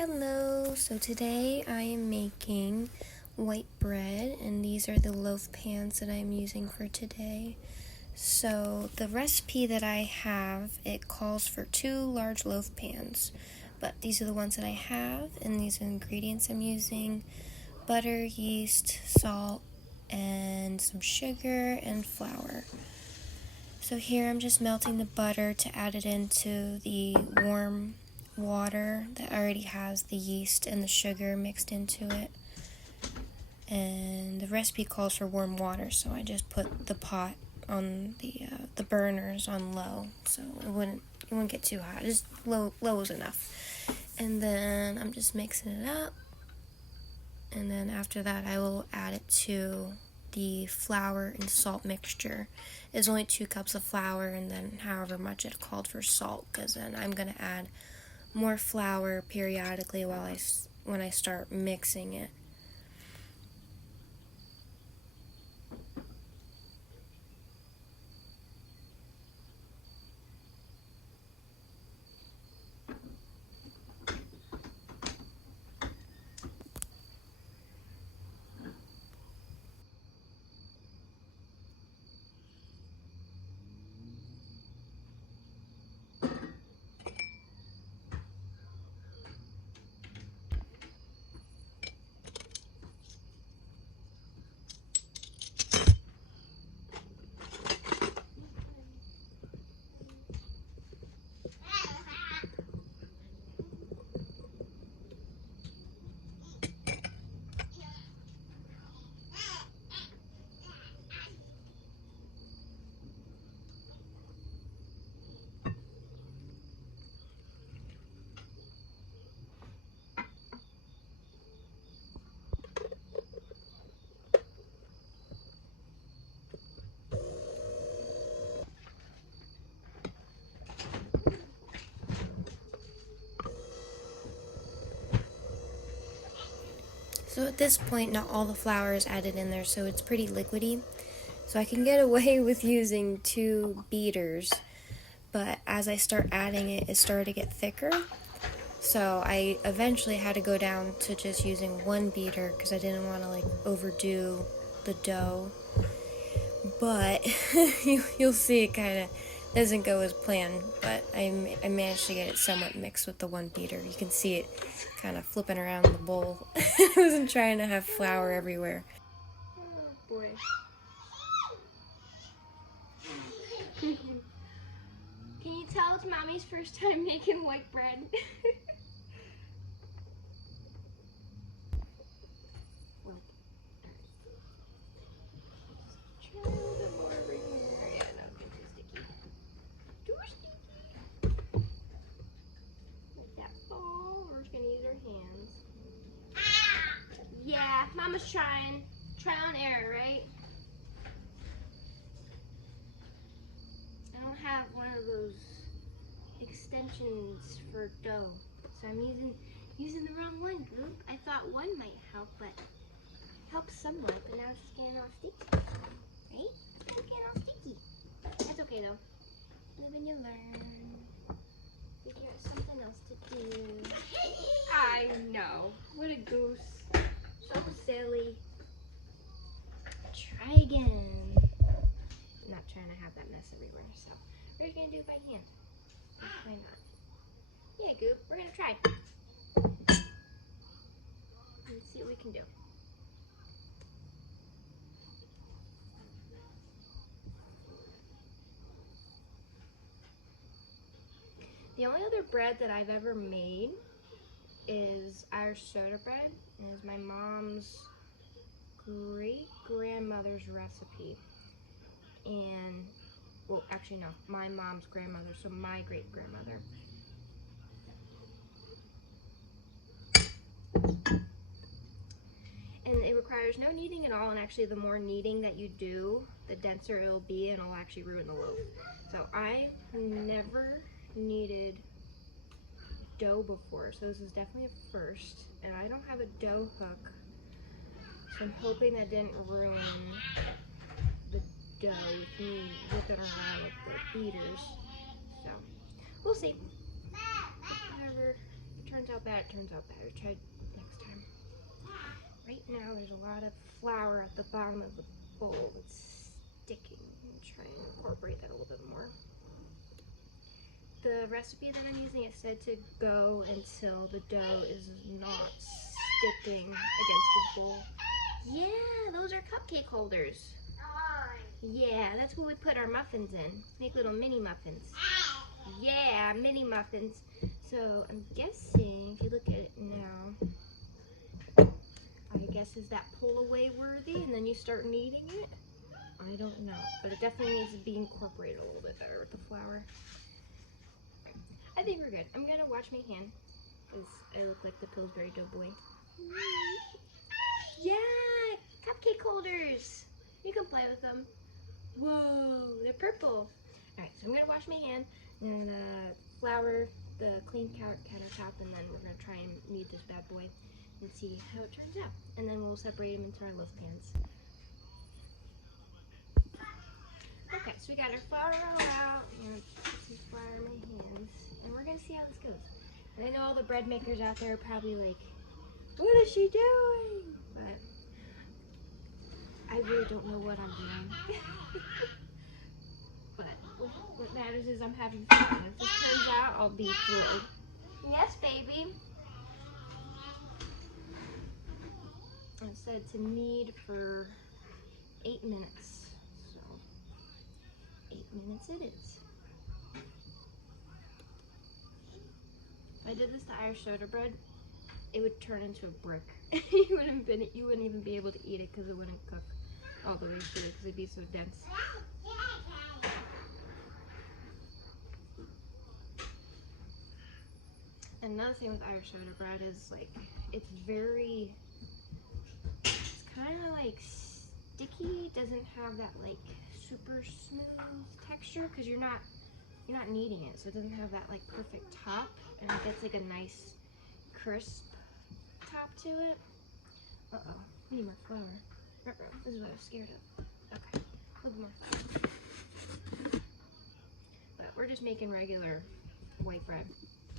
Hello, so today I am making white bread, and these are the loaf pans that I'm using for today. So the recipe that I have, it calls for 2 large loaf pans, but these are the ones that I have, and these are the ingredients I'm using: butter, yeast, salt, and some sugar and flour. So here I'm just melting the butter to add it into the warm water that already has the yeast and the sugar mixed into it. And the recipe calls for warm water, so I just put the pot on the burners on low, so it wouldn't get too hot. Just low is enough. And then I'm just mixing it up. And then after that, I will add it to the flour and salt mixture. It's only 2 cups of flour, and then however much it called for salt, because then I'm going to add more flour periodically when I start mixing it. So at this point, not all the flour is added in there, so it's pretty liquidy. So I can get away with using 2 beaters, but as I start adding it, it started to get thicker. So I eventually had to go down to just using 1 beater because I didn't want to overdo the dough. But you'll see it kind of doesn't go as planned, but I managed to get it somewhat mixed with the 1 beater. You can see it kind of flipping around the bowl. I wasn't trying to have flour everywhere. Oh boy. Can you tell it's Mommy's first time making white bread? Try a little bit more over here. Yeah, no, it's too sticky. Too sticky. Let that fall. We're just gonna use our hands. Yeah, Mama's trying. Trial and error, right? I don't have one of those extensions for dough, so I'm using the wrong one, Goop. I thought one might help, but helps somewhat, but now it's getting all sticky, right? It's getting all sticky. That's okay though. Live and you learn. Figure out something else to do. I know. What a goose. So silly. Try again. I'm not trying to have that mess everywhere, so we're just gonna do it by hand. Why not? Yeah, Goop, we're gonna try. Let's see what we can do. The only other bread that I've ever made is Irish soda bread. It is my mom's great-grandmother's recipe. And, well, actually no, my mom's grandmother, so my great-grandmother. And it requires no kneading at all, and actually the more kneading that you do, the denser it'll be, and it'll actually ruin the loaf. So I never kneaded dough before, so this is definitely a first, and I don't have a dough hook, so I'm hoping that didn't ruin the dough with me whipping around with the beaters. So we'll see. However, turns out bad, it turns out bad. Try next time. Right now, there's a lot of flour at the bottom of the bowl that's sticking. I'm gonna try and incorporate that a little bit more. The recipe that I'm using, it said to go until the dough is not sticking against the bowl. Yeah, those are cupcake holders. Yeah, that's what we put our muffins in. Make little mini muffins. Yeah, mini muffins. So I'm guessing, if you look at it now, I guess is that pull away worthy and then you start kneading it? I don't know, but it definitely needs to be incorporated a little bit better with the flour. I think we're good. I'm gonna watch my hand because I look like the Pillsbury Doughboy. Yeah, cupcake holders. You can play with them. Whoa, they're purple. Alright, so I'm gonna wash my hand and flour the clean countertop, and then we're gonna try and knead this bad boy and see how it turns out. And then we'll separate them into our loaf pans. Okay, so we got our flour all out. I'm gonna put some flour in my hands, and we're gonna see how this goes. And I know all the bread makers out there are probably like, what is she doing? But I really don't know what I'm doing. But what matters is I'm having fun. If this turns out, I'll be thrilled. Yes, baby. I said to knead for 8 minutes. So 8 minutes it is. If I did this to Irish soda bread, it would turn into a brick. you wouldn't even be able to eat it because it wouldn't cook all the way through because it'd be so dense. Another thing with Irish soda bread is like it's kind of like sticky. It doesn't have that like super smooth texture because you're not kneading it, so it doesn't have that like perfect top, and it gets like a nice crisp top to it. Uh-oh, I need more flour. This is what I was scared of. Okay, a little more flour. But we're just making regular white bread.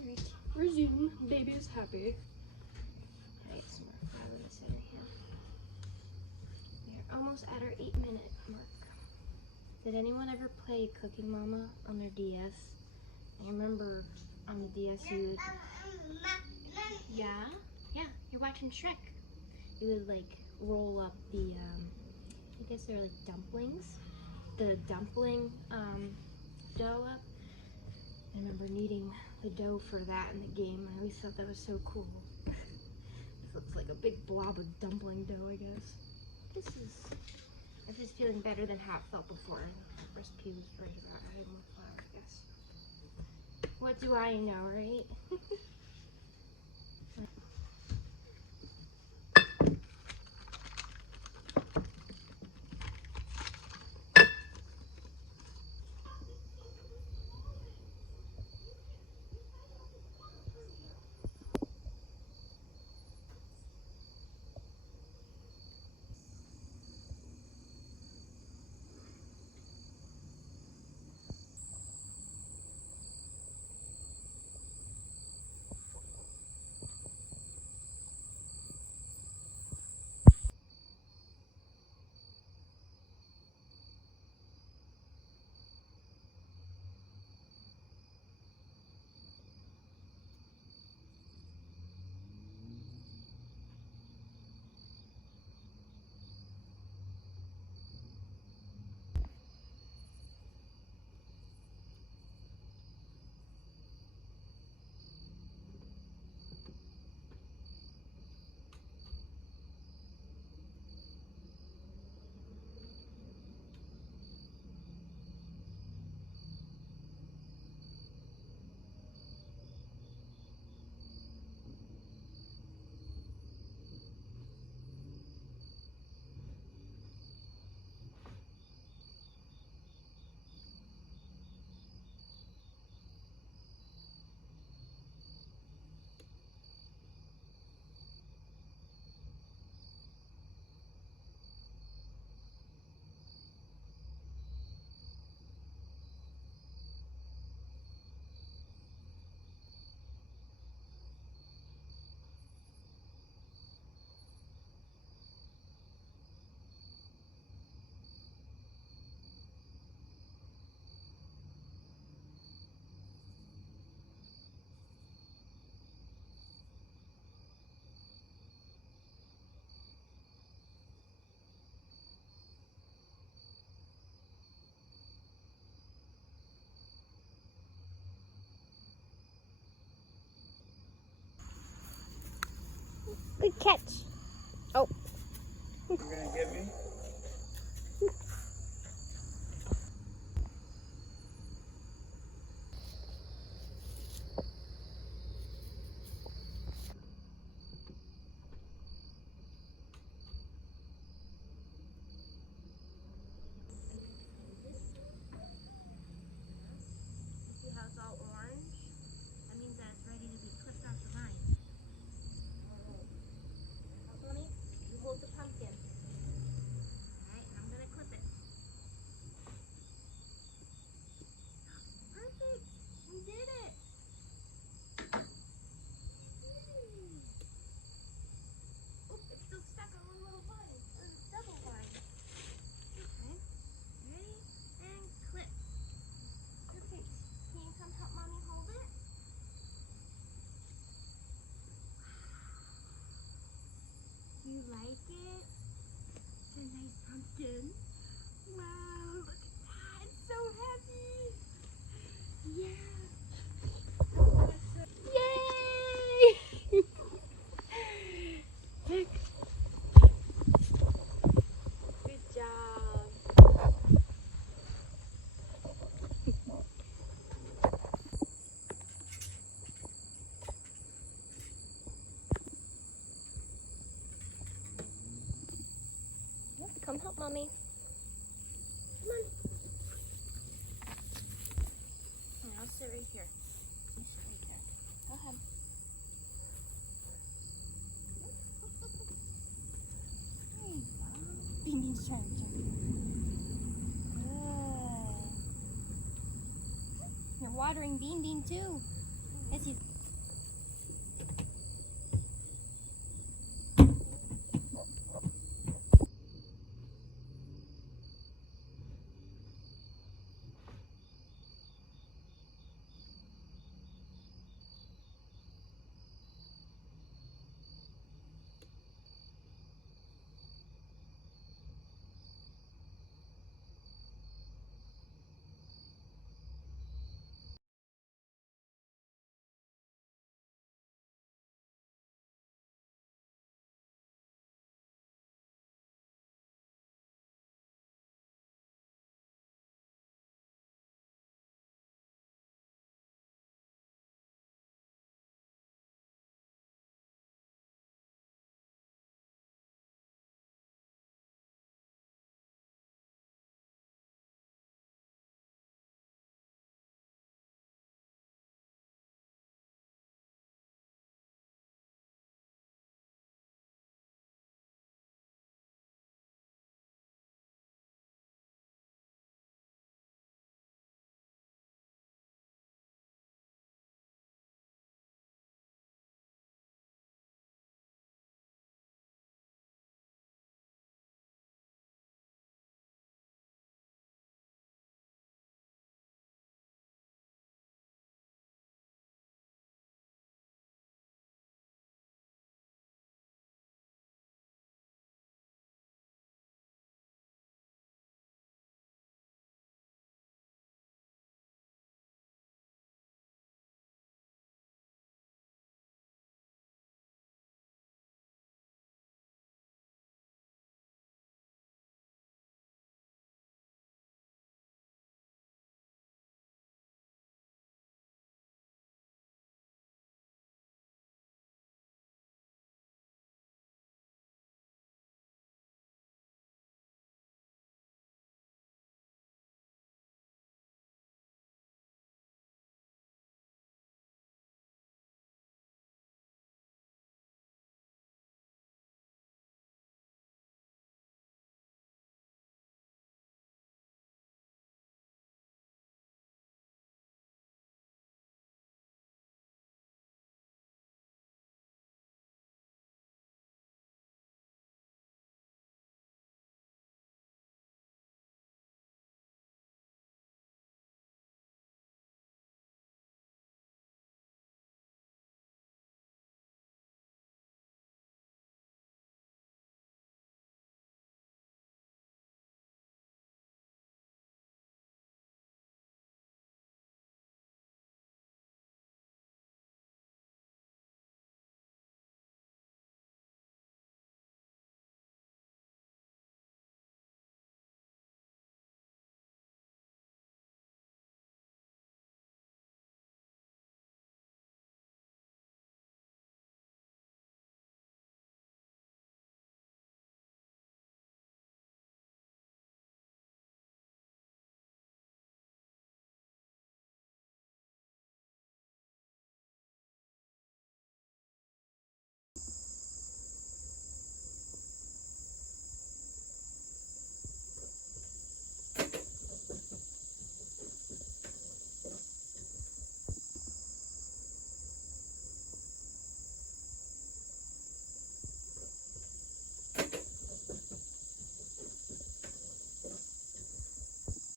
Alright, resume. Baby is happy. Alright, some more flour in the center here. We're almost at our 8-minute mark. Did anyone ever play Cooking Mama on their DS? I remember on the DS you would... Yeah? Yeah, you're watching Shrek. You would like roll up the, I guess they're like dumplings. The dumpling dough up. I remember kneading the dough for that in the game. I always thought that was so cool. It looks like a big blob of dumpling dough, I guess. I'm just feeling better than how it felt before. The recipe was right about adding more flour, I guess. What do I know, right? Good catch. Oh. You're gonna get me? See how it's all orange? That means that it's ready to be clipped off the vine. Mommy, you hold the pumpkin. Alright, I'm gonna clip it. Perfect! We did it! Oop, it's still stuck on one little vine. Or double vine. Okay. Ready? And clip. Perfect. Can you come help Mommy hold it? Do you like it? It's a nice pumpkin. Wow, look at that. It's so heavy. Yeah. Yay! Look. Good job. Come help Mommy. Come on. Here, I'll sit right here. You sit right here. Go ahead. There you go. Bean's trying to jump. Good. You're watering Bean too. Yes, you.